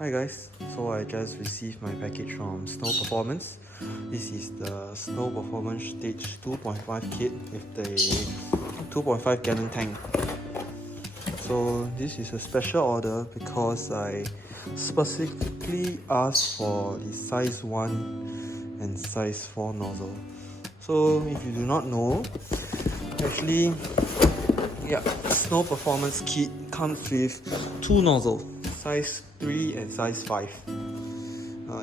Hi guys, so I just received my package from Snow Performance. This is the Snow Performance Stage 2.5 kit with the 2.5 gallon tank. So this is a special order because I specifically asked for the size 1 and size 4 nozzle. So if you do not know, actually, Snow Performance kit comes with two nozzles, size 3 and size 5.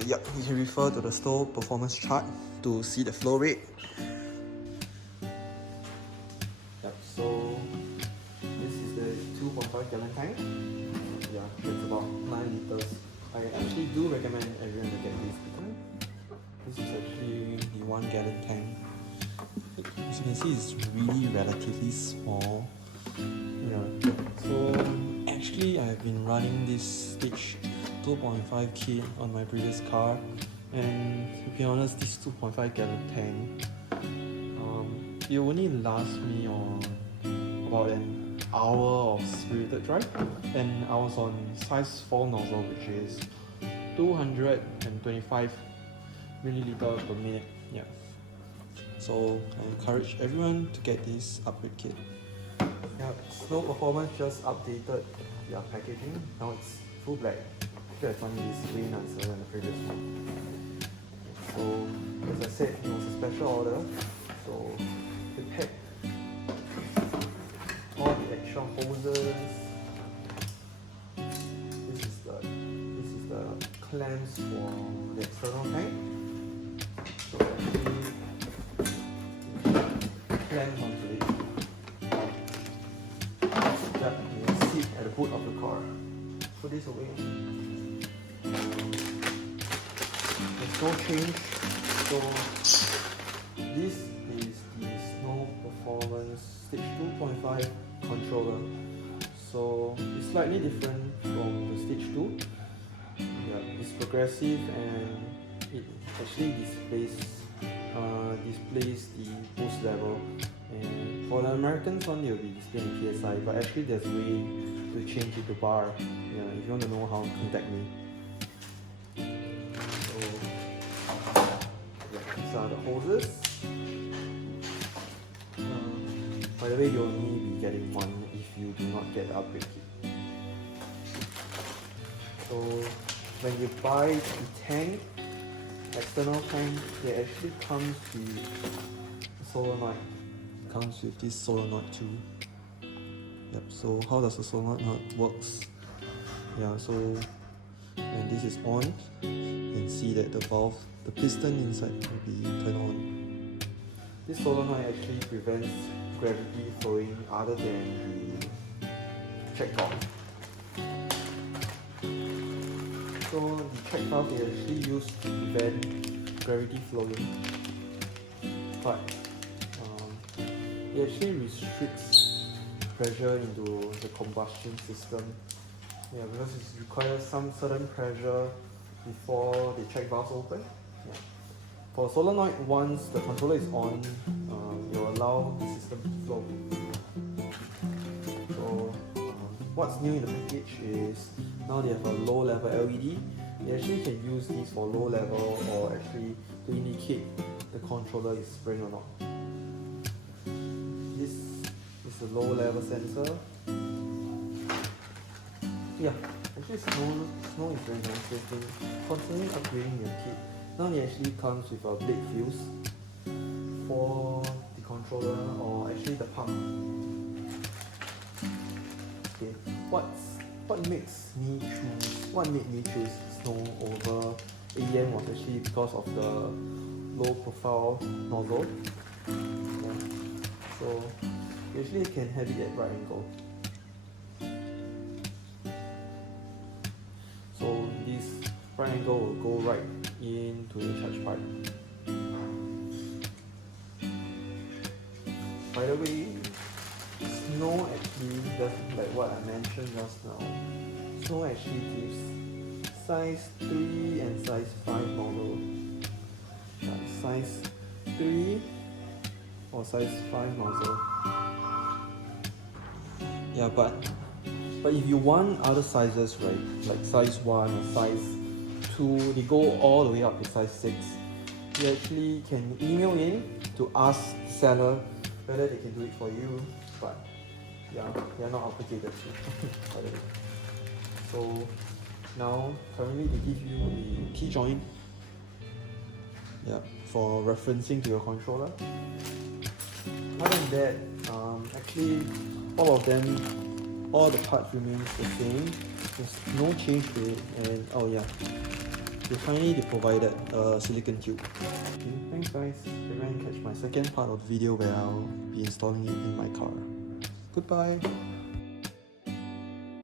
You can refer to the Snow Performance chart to see the flow rate. So this is the 2.5 gallon tank. It's about 9 liters. I actually do recommend everyone to get this because this is actually the 1 gallon tank. As you can see, it's really relatively small. So actually I've been running this Stage 2.5 kit on my previous car, and to be honest, this 2.5 gallon tank, it only lasts me on about an hour of spirited drive, and I was on size 4 nozzle, which is 225 milliliter per minute. So I encourage everyone to get this upgrade kit. Snow Performance just updated their packaging. Now it's full black. Should have found this way nicer than the previous one. So as I said, it was a special order. So they packed all the extra hoses. This is the clamps for the external tank. So actually clamp onto it. Seat at the hood of the car. Put this away. There's no change. So this is the Snow Performance Stage 2.5 controller. So it's slightly different from the Stage 2. It's progressive and it actually displays the boost level. And for the Americans one, they'll be displaying PSI, but actually there's a way to change it to bar. If you want to know how, contact me. So these are the hoses. By the way, you'll only be getting one if you do not get the upgrade kit. So when you buy the tank, external tank, it actually comes with solenoid. Comes with this solenoid too. So how does the solenoid works? So when this is on, you can see that the valve, the piston inside will be turned on. This solenoid actually prevents gravity flowing other than the check valve. So the check valve is actually used to prevent gravity flowing, but it actually restricts pressure into the combustion system. Because it requires some certain pressure before the check valves open. For solenoid, once the controller is on, you'll allow the system to flow. So what's new in the package is now they have a low level LED. You actually can use these for low level or actually to indicate the controller is spraying or not. This is a low level sensor. Actually Snow is very nice. They've been constantly upgrading your kit. Now it actually comes with a blade fuse for the controller, or actually the pump. What made me choose Snow over AEM was actually because of the low profile nozzle. So you actually can have it at right angle. So this right angle will go right into the charge pipe. By the way, Snow actually does like what I mentioned just now. Snow actually gives size 3 and size 5 model. Size 3 or size 5 nozzle. But But if you want other sizes, right, like size 1 or size 2, they go all the way up to size 6, you actually can email in to ask the seller whether they can do it for you, but yeah, they are not obligated to, by the way. So now, currently they give you a T-joint, yeah, for referencing to your controller. Other than that, actually all of them, all the parts remains the same. There's no change to it, and oh yeah, finally they provided a silicone tube. Okay, thanks guys. We're going to catch my second part of the video where I'll be installing it in my car. Goodbye.